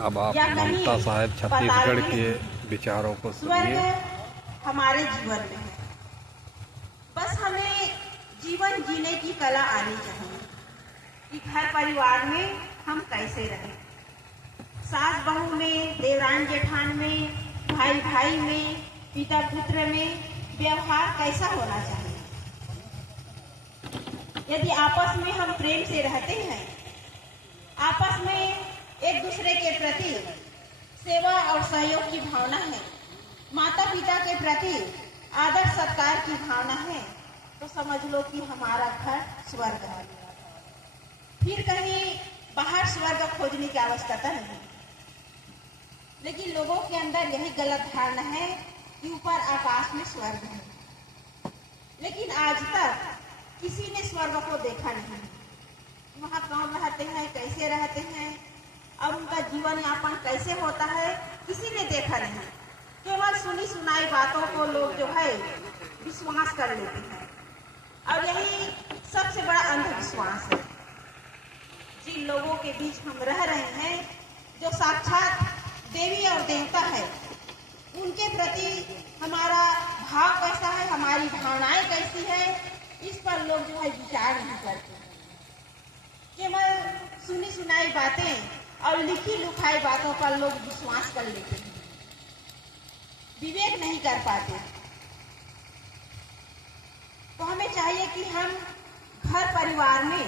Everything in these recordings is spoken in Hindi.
अब आप या ममता कहीं साहब छत्तीसगढ़ के विचारों को स्वर्ग सुनिए। हमारे जीवन में है। बस हमें जीवन जीने की कला आनी चाहिए कि घर परिवार में हम कैसे रहें, सास बहू में, देवरान जेठान में, भाई भाई में, पिता पुत्र में व्यवहार कैसा होना चाहिए। यदि आपस में हम प्रेम से रहते हैं, आपस में एक दूसरे के प्रति सेवा और सहयोग की भावना है, माता पिता के प्रति आदर सत्कार की भावना है, तो समझ लो कि हमारा घर स्वर्ग है। फिर कहीं बाहर स्वर्ग खोजने की आवश्यकता नहीं। लेकिन लोगों के अंदर यही गलत धारणा है कि ऊपर आकाश में स्वर्ग है, लेकिन आज तक किसी ने स्वर्ग को देखा नहीं। वहाँ कौन रहते हैं, कैसे रहते हैं और उनका जीवन यापन कैसे होता है, किसी ने देखा नहीं। केवल सुनी सुनाई बातों को लोग जो है विश्वास कर लेते हैं, और यही सबसे बड़ा अंधविश्वास है। जिन लोगों के बीच हम रह रहे हैं, जो साक्षात देवी और देवता है, उनके प्रति हमारा भाव कैसा है, हमारी भावनाएं कैसी है, इस पर लोग जो है विचार नहीं करते। केवल सुनी सुनाई बातें और लिखी लुखाई बातों पर लोग विश्वास कर लेते हैं, विवेक नहीं कर पाते। तो हमें चाहिए कि हम घर परिवार में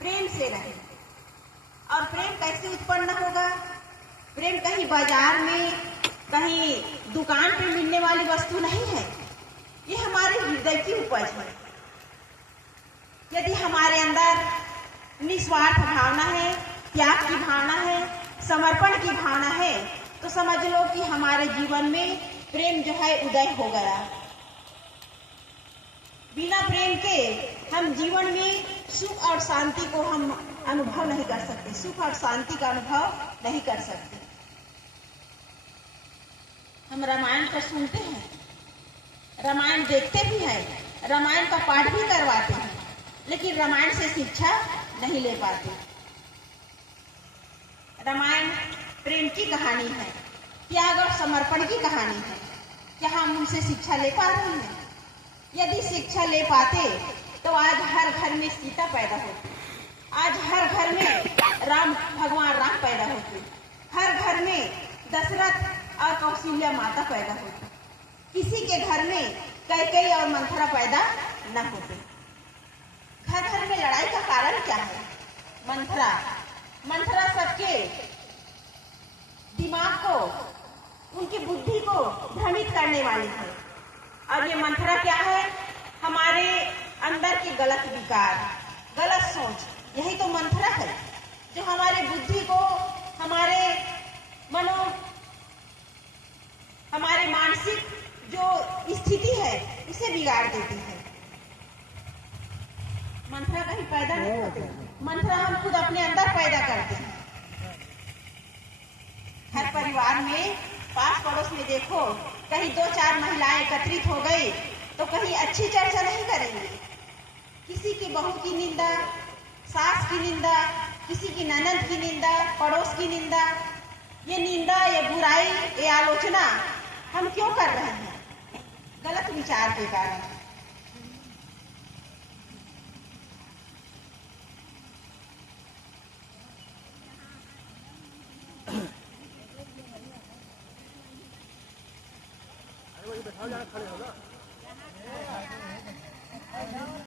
प्रेम से रहें। और प्रेम कैसे उत्पन्न होगा? प्रेम कहीं बाजार में, कहीं दुकान पे मिलने वाली वस्तु नहीं है, ये हमारे हृदय की उपज है। यदि हमारे अंदर निस्वार्थ भावना है, त्याग की भावना है, समर्पण की भावना है, तो समझ लो कि हमारे जीवन में प्रेम जो है उदय हो गया। बिना प्रेम के हम जीवन में सुख और शांति को हम अनुभव नहीं कर सकते, सुख और शांति का अनुभव नहीं कर सकते। हम रामायण को सुनते हैं, रामायण देखते भी हैं, रामायण का पाठ भी करवाते हैं, लेकिन रामायण से शिक्षा नहीं ले पाते। रामायण प्रेम की कहानी है, त्याग और समर्पण की कहानी है। क्या हम उनसे शिक्षा ले पा रहे हैं? यदि शिक्षा ले पाते तो आज हर घर में सीता पैदा होती, आज हर घर में भगवान राम पैदा होते, हर घर में दशरथ और कौशल्या माता पैदा होती, किसी के घर में कैकेयी और मंथरा पैदा न होते। घर घर में लड़ाई का कारण क्या है? मंथरा सबके दिमाग को, उनकी बुद्धि को भ्रमित करने वाली है। और ये मंथरा क्या है? हमारे अंदर के गलत विकार, गलत सोच, यही तो मंथरा है जो हमारे बुद्धि को, हमारे मानसिक जो स्थिति है उसे बिगाड़ देती है। मंथरा कहीं पैदा नहीं होते, मंथरा हम खुद अपने अंदर पैदा करते हैं। हर परिवार में पास पड़ोस में देखो, कहीं 2-4 महिलाएं एकत्रित हो गई तो कहीं अच्छी चर्चा नहीं करेंगे। किसी की बहू की निंदा, सास की निंदा, किसी की ननद की निंदा, पड़ोस की निंदा, ये निंदा, ये बुराई, ये आलोचना हम क्यों कर रहे हैं? गलत विचार के कारण। बैठाओ, खड़े होगा।